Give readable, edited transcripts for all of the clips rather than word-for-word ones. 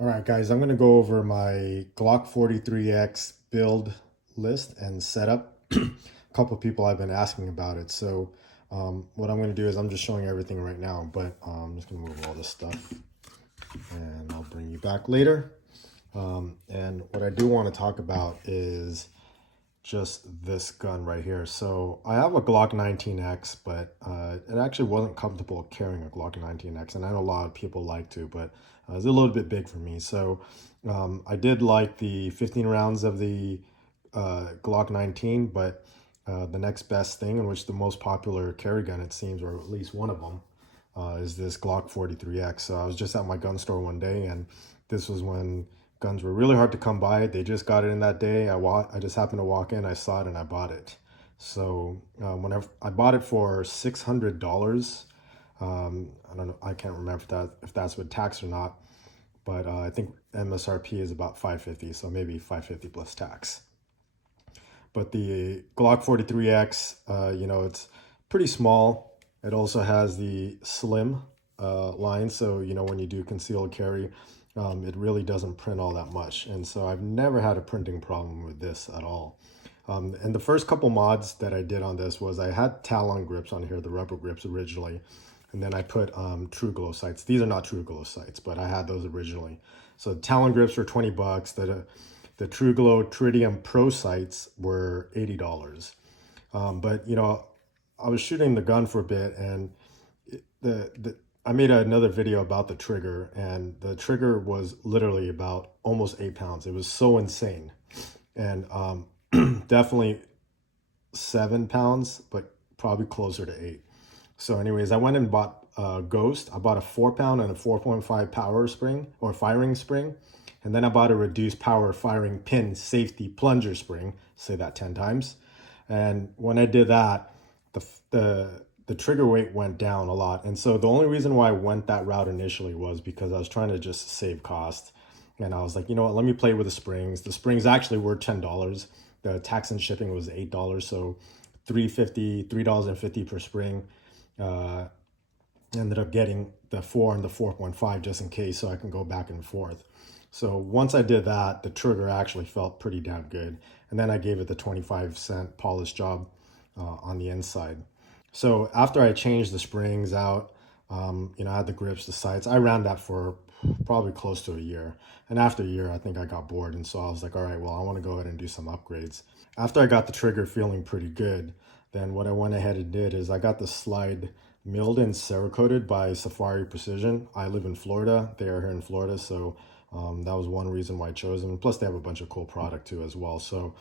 All right, guys, I'm going to go over my Glock 43X build list and setup. A couple of people have been asking about it. So what I'm going to do is I'm just showing everything right now, but I'm just going to move all this stuff and I'll bring you back later. And what I do want to talk about is just this gun right here. So I have a Glock 19X, but it actually wasn't comfortable carrying a Glock 19X, and I know a lot of people like to, but it was a little bit big for me. So I did like the 15 rounds of the Glock 19, but the next best thing, in which the most popular carry gun it seems, or at least one of them, is this Glock 43X. So I was just at my gun store one day, and this was when guns were really hard to come by. They just got it in that day. I just happened to walk in, I saw it, and I bought it. So whenever I bought it for $600, I don't know, I can't remember if that's with tax or not, but I think MSRP is about 550, so maybe 550 plus tax. But the Glock 43X, it's pretty small. It also has the slim line, so when you do concealed carry, it really doesn't print all that much. And so I've never had a printing problem with this at all. And the first couple mods that I did on this was I had Talon Grips on here, the rubber grips originally, and then I put Truglo sights. These are not Truglo sights, but I had those originally. So Talon Grips were 20 bucks. The Truglo Tritium Pro sights were $80. But I was shooting the gun for a bit, and I made another video about the trigger, and the trigger was literally about almost 8 pounds. It was so insane, and definitely 7 pounds, but probably closer to 8. So anyways, I went and bought Ghost. I bought a 4 pound and a 4.5 power spring or firing spring. And then I bought a reduced power firing pin safety plunger spring. Say that 10 times. And when I did that, the trigger weight went down a lot. And so the only reason why I went that route initially was because I was trying to just save cost. And I was like, you know what, let me play with the springs. The springs actually were $10. The tax and shipping was $8. So $3.50 per spring. Ended up getting the 4 and the 4.5 just in case, so I can go back and forth. So once I did that, the trigger actually felt pretty damn good. And then I gave it the 25-cent polish job on the inside. So after I changed the springs out, I had the grips, the sights. I ran that for probably close to a year. And after a year, I think I got bored. And so I was like, all right, well, I want to go ahead and do some upgrades. After I got the trigger feeling pretty good, then what I went ahead and did is I got the slide milled and cerakoted by Zaffiri Precision. I live in Florida. They are here in Florida. So that was one reason why I chose them. Plus, they have a bunch of cool product too as well. So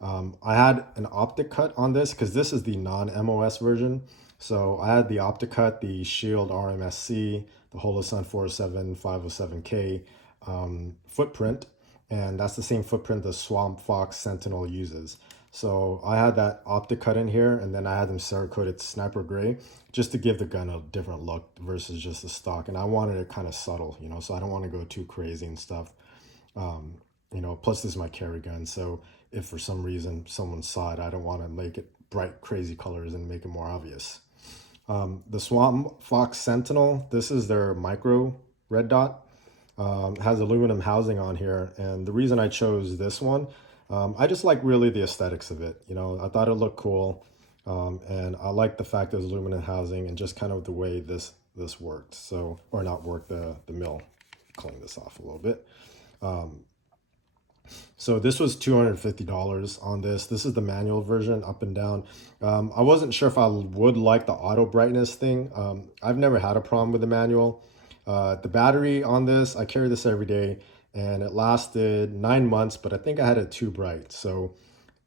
I had an Optic cut on this because this is the non-MOS version. So I had the Optic cut, the Shield RMSc, the Holosun 407 507K footprint, and that's the same footprint the Swampfox Sentinel uses. So I had that Optic cut in here, and then I had them Cerakoted Sniper Gray just to give the gun a different look versus just the stock. And I wanted it kind of subtle, so I don't want to go too crazy and stuff. Plus this is my carry gun, so if for some reason someone saw it, I don't want to make it bright, crazy colors and make it more obvious. The Swampfox Sentinel, this is their micro red dot. Has aluminum housing on here, and the reason I chose this one, I just like really the aesthetics of it. I thought it looked cool, and I like the fact there's aluminum housing and just kind of the way this worked. So, or not worked, the mill. Clean this off a little bit. So this was $250 on this. This is the manual version, up and down. I wasn't sure if I would like the auto brightness thing. I've never had a problem with the manual. The battery on this, I carry this every day, and it lasted 9 months, but I think I had it too bright. So,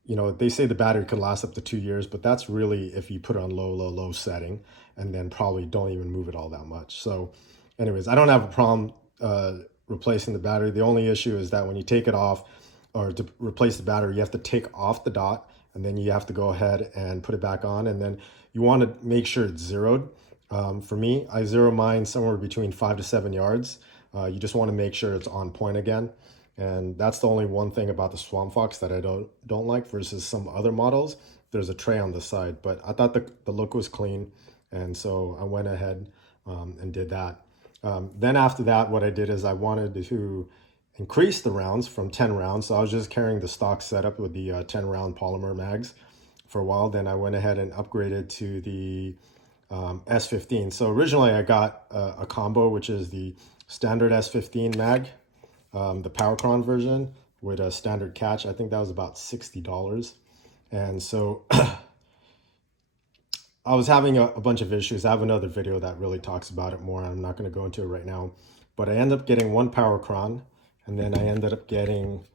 they say the battery could last up to 2 years, but that's really if you put it on low setting and then probably don't even move it all that much. So anyways, I don't have a problem replacing the battery. The only issue is that when you take it off, or to replace the battery, you have to take off the dot, and then you have to go ahead and put it back on, and then you want to make sure it's zeroed. For me, I zero mine somewhere between 5 to 7 yards. You just want to make sure it's on point again, and that's the only one thing about the Swampfox that I don't like versus some other models. There's a tray on the side, but I thought the look was clean, and so I went ahead and did that. Then after that, what I did is I wanted to increase the rounds from 10 rounds. So I was just carrying the stock setup with the 10 round polymer mags for a while. Then I went ahead and upgraded to the S15. So originally I got a combo, which is the standard S15 mag, the Powercron version with a standard catch. I think that was about $60. And so I was having a bunch of issues. I have another video that really talks about it more. I'm not going to go into it right now. But I ended up getting one Powercron, and then I ended up getting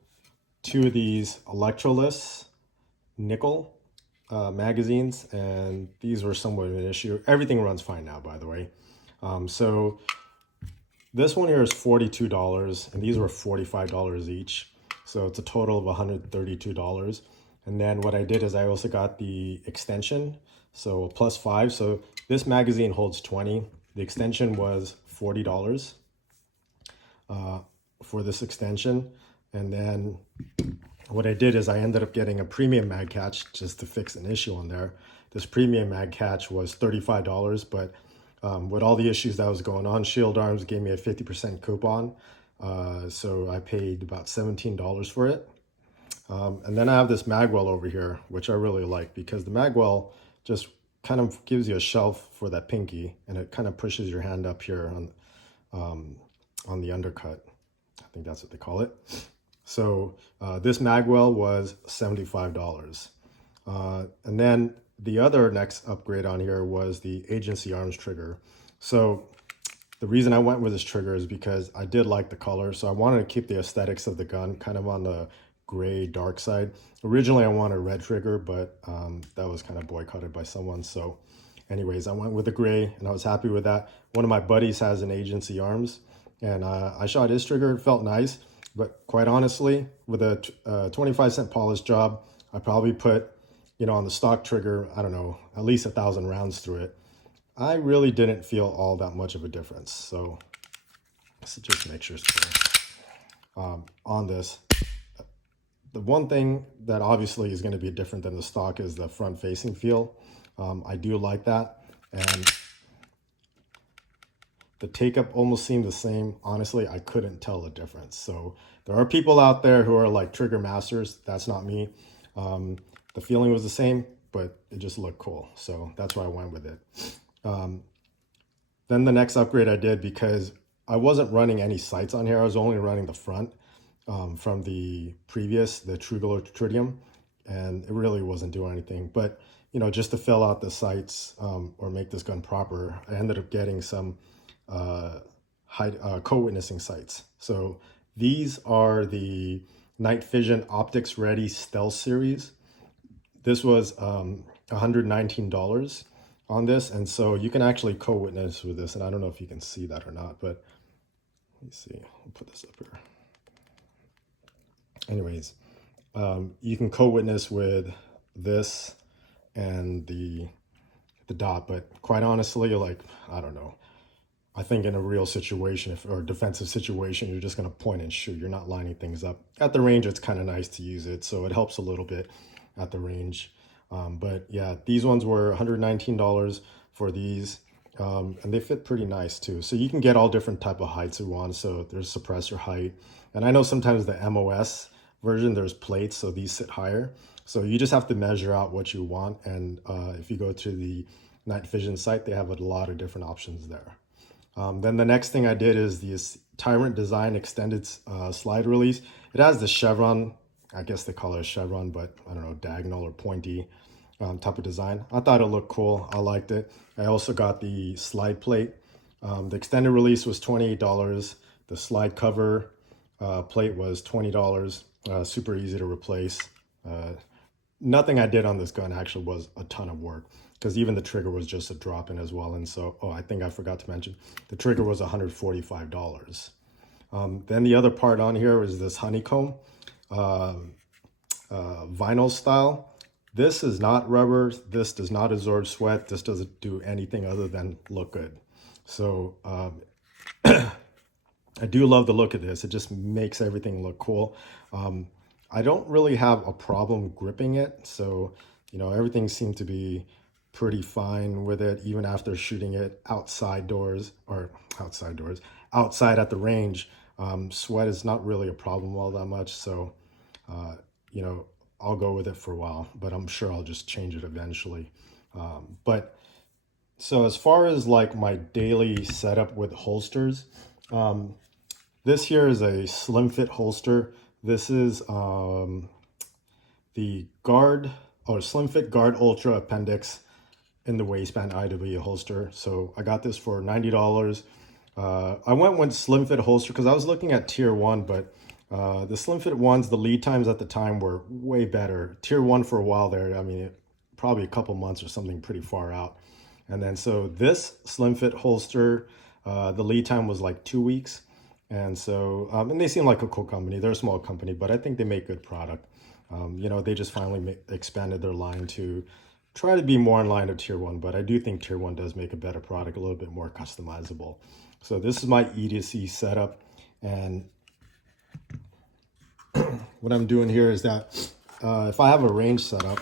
two of these Electroless nickel magazines, and these were somewhat of an issue. Everything runs fine now, by the way. So this one here is $42, and these were $45 each. So it's a total of $132. And then what I did is I also got the extension, so a +5. So this magazine holds 20. The extension was $40 for this extension. And then what I did is I ended up getting a premium mag catch just to fix an issue on there. This premium mag catch was $35, but with all the issues that was going on, Shield Arms gave me a 50% coupon. So I paid about $17 for it. And then I have this Magwell over here, which I really like because the Magwell just kind of gives you a shelf for that pinky, and it kind of pushes your hand up here on the undercut. I think that's what they call it. So this Magwell was $75. And then the other next upgrade on here was the Agency Arms trigger. So the reason I went with this trigger is because I did like the color. So I wanted to keep the aesthetics of the gun kind of on the gray dark side. Originally I wanted a red trigger, but that was kind of boycotted by someone. So anyways, I went with the gray and I was happy with that. One of my buddies has an Agency Arms, and I shot his trigger. It felt nice, but quite honestly, with a 25-cent polish job, I probably put, you know, on the stock trigger, I don't know, at least 1,000 rounds through it. I really didn't feel all that much of a difference. So let's just make sure it's clear. On this, the one thing that obviously is going to be different than the stock is the front facing feel. I do like that. And the take up almost seemed the same. Honestly, I couldn't tell the difference. So there are people out there who are like trigger masters. That's not me. The feeling was the same, but it just looked cool. So that's why I went with it. Then the next upgrade I did, because I wasn't running any sights on here. I was only running the front from the previous, the Truglo Tritium, and it really wasn't doing anything. But, you know, just to fill out the sights or make this gun proper, I ended up getting some co-witnessing sights. So these are the Night Fision Optics Ready Stealth Series. This was $119 on this, and so you can actually co-witness with this, and I don't know if you can see that or not, but let me see. I'll put this up here. Anyways, you can co-witness with this and the dot, but quite honestly, like, I don't know. I think in a real situation, or a defensive situation, you're just going to point and shoot. You're not lining things up. At the range, it's kind of nice to use it, so it helps a little bit at the range. But yeah, these ones were $119 for these, and they fit pretty nice too. So you can get all different type of heights you want. So there's suppressor height, and I know sometimes the MOS version, there's plates, so these sit higher. So you just have to measure out what you want, and if you go to the Night Fision site, they have a lot of different options there. Then the next thing I did is this Tyrant Design Extended Slide Release. It has the chevron, I guess they call it a chevron, but I don't know, diagonal or pointy type of design. I thought it looked cool. I liked it. I also got the slide plate. The extended release was $28. The slide cover plate was $20. Super easy to replace. Nothing I did on this gun actually was a ton of work, because even the trigger was just a drop in as well. And so, oh, I think I forgot to mention, the trigger was $145. Then the other part on here is this honeycomb vinyl style. This is not rubber. This does not absorb sweat. This doesn't do anything other than look good. So I do love the look of this. It just makes everything look cool. I don't really have a problem gripping it. So, you know, everything seemed to be pretty fine with it, even after shooting it outside at the range. Sweat is not really a problem all that much, so you know, I'll go with it for a while, but I'm sure I'll just change it eventually. But so as far as like my daily setup with holsters, this here is a slim fit holster. This is the Slim Fit Guard Ultra Appendix in the waistband IW holster. So I got this for $90. I went with slim fit holster because I was looking at tier 1, but the slim fit ones, the lead times at the time were way better. Tier 1 for a while there, I mean, probably a couple months or something pretty far out. And then so this slim fit holster, the lead time was like 2 weeks. And so, and they seem like a cool company. They're a small company, but I think they make good product. You know, they just finally expanded their line to try to be more in line with tier 1, but I do think tier 1 does make a better product, a little bit more customizable. So this is my EDC setup, and what I'm doing here is that if I have a range setup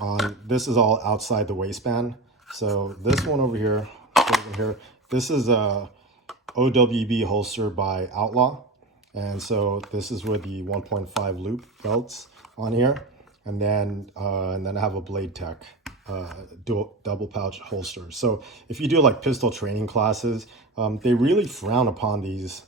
on, this is all outside the waistband. So this one over here, this is a OWB holster by Outlaw, and so this is with the 1.5 loop belts on here, and then I have a Blade Tech double pouch holster. So if you do like pistol training classes, they really frown upon these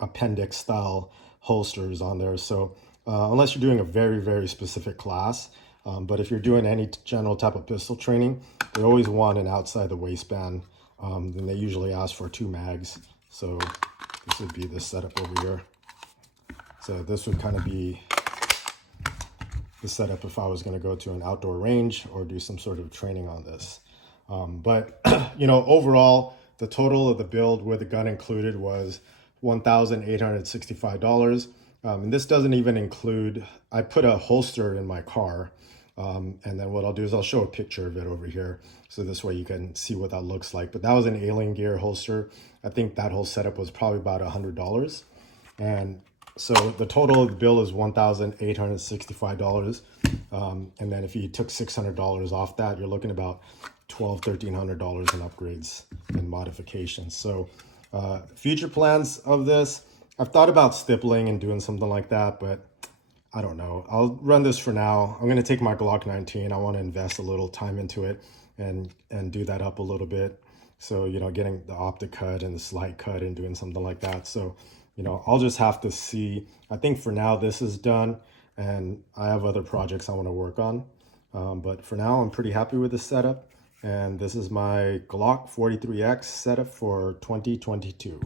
appendix style holsters on there. So unless you're doing a very, very specific class, but if you're doing any general type of pistol training, they always want an outside the waistband. Then they usually ask for 2 mags. So this would be the setup over here. So this would kind of be the setup if I was going to go to an outdoor range or do some sort of training on this. But you know, overall, the total of the build with the gun included was $1,865. And this doesn't even include, I put a holster in my car. And then what I'll do is I'll show a picture of it over here. So this way you can see what that looks like. But that was an Alien Gear holster. I think that whole setup was probably about $100. And so the total of the bill is $1,865. And then if you took $600 off that, you're looking about $1,300 in upgrades and modifications. So future plans of this, I've thought about stippling and doing something like that, but I don't know. I'll run this for now. I'm going to take my Glock 19. I want to invest a little time into it and do that up a little bit. So, you know, getting the Optic cut and the slide cut and doing something like that. So, you know, I'll just have to see. I think for now this is done, and I have other projects I want to work on. But for now, I'm pretty happy with the setup. And this is my Glock 43X setup for 2022.